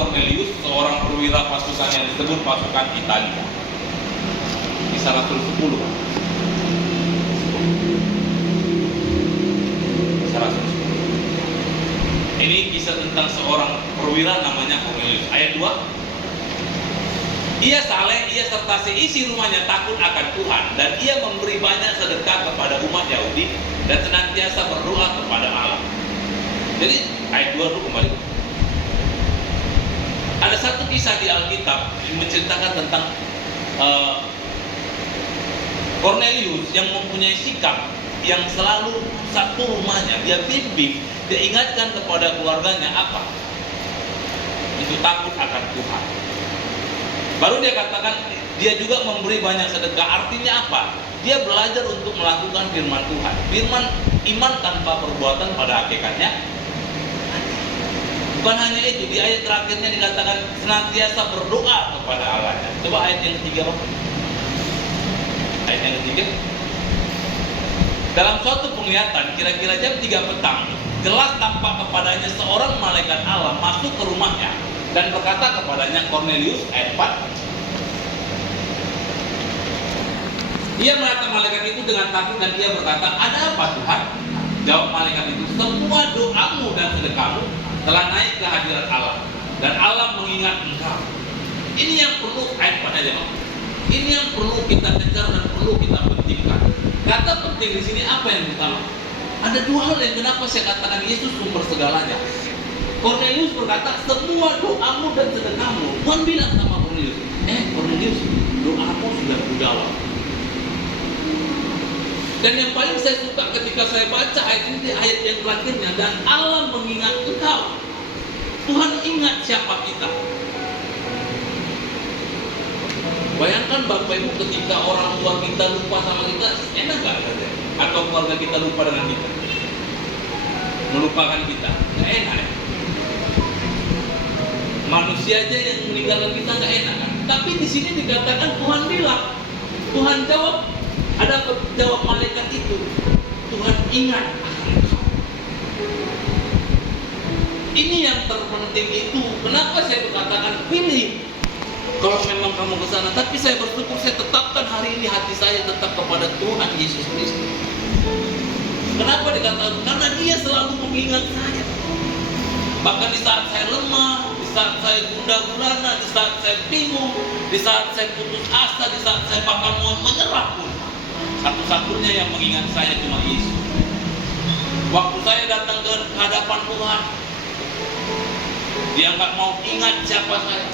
Cornelius, seorang perwira pasukan yang disebut pasukan Italia. Kisah Rasul 10. Kisah Rasul 10. Ini kisah tentang seorang perwira namanya Cornelius. Ayat 2. Ia saleh, ia serta seisi rumahnya takut akan Tuhan, dan ia memberi banyak sedekah kepada umat Yahudi dan senantiasa berdoa kepada Allah. Jadi ayat 2 dulu kembali. Ada satu kisah di Alkitab yang menceritakan tentang Cornelius yang mempunyai sikap yang selalu satu rumahnya dia bimbing, dia ingatkan kepada keluarganya apa? Itu takut akan Tuhan. Baru dia katakan dia juga memberi banyak sedekah. Artinya apa? Dia belajar untuk melakukan firman Tuhan. Firman iman tanpa perbuatan pada hakikatnya. Bukan hanya itu, di ayat terakhirnya dikatakan senantiasa berdoa kepada Allahnya. Coba ayat yang ketiga, Pak. Ayat yang ketiga. Dalam suatu penglihatan, kira-kira jam 3 petang, jelas tampak kepadanya seorang malaikat Allah masuk ke rumahnya dan berkata kepadanya, Cornelius. Ayat 4. Ia menatap malaikat itu dengan takut dan ia berkata, ada apa Tuhan? Jawab malaikat itu, semua doamu dan sedekahmu telah naik ke hadirat Allah, dan Allah mengingat engkau. Ini yang perlu, ayat 4 aja, Pak. Ini yang perlu kita kejar dan perlu kita pentingkan. Kata penting di sini apa yang utama? Ada dua hal yang kenapa saya katakan Yesus sumber segalanya. Cornelius berkata, semua doamu dan sedekahmu. Tuhan bilang sama Cornelius, Cornelius, doamu sudah kujawab. Dan yang paling saya suka ketika saya baca ayat ini, ayat yang terakhirnya, dan Allah mengingat engkau. Tuhan ingat siapa kita. Bayangkan Bapak Ibu, ketika orang tua kita lupa sama kita, enak gak? Atau keluarga kita lupa dengan kita, melupakan kita, gak enak ya? Manusia aja yang meninggalkan kita gak enak kan? Tapi di sini dikatakan Tuhan bilang, Tuhan jawab. Ada jawab malaikat itu, Tuhan ingat akan engkau. Ini yang terpenting itu. Kenapa saya berkatakan pilih? Kalau memang kamu ke sana, tapi saya bersyukur saya tetapkan hari ini hati saya tetap kepada Tuhan Yesus Kristus. Kenapa dikatakan? Karena Dia selalu mengingat saya. Bahkan di saat saya lemah, di saat saya gundah gulana, di saat saya bingung, di saat saya putus asa, di saat saya bahkan mau menyerah pun, satu-satunya yang mengingat saya cuma Yesus. Waktu saya datang ke hadapan Tuhan, Dia nggak mau ingat siapa saya.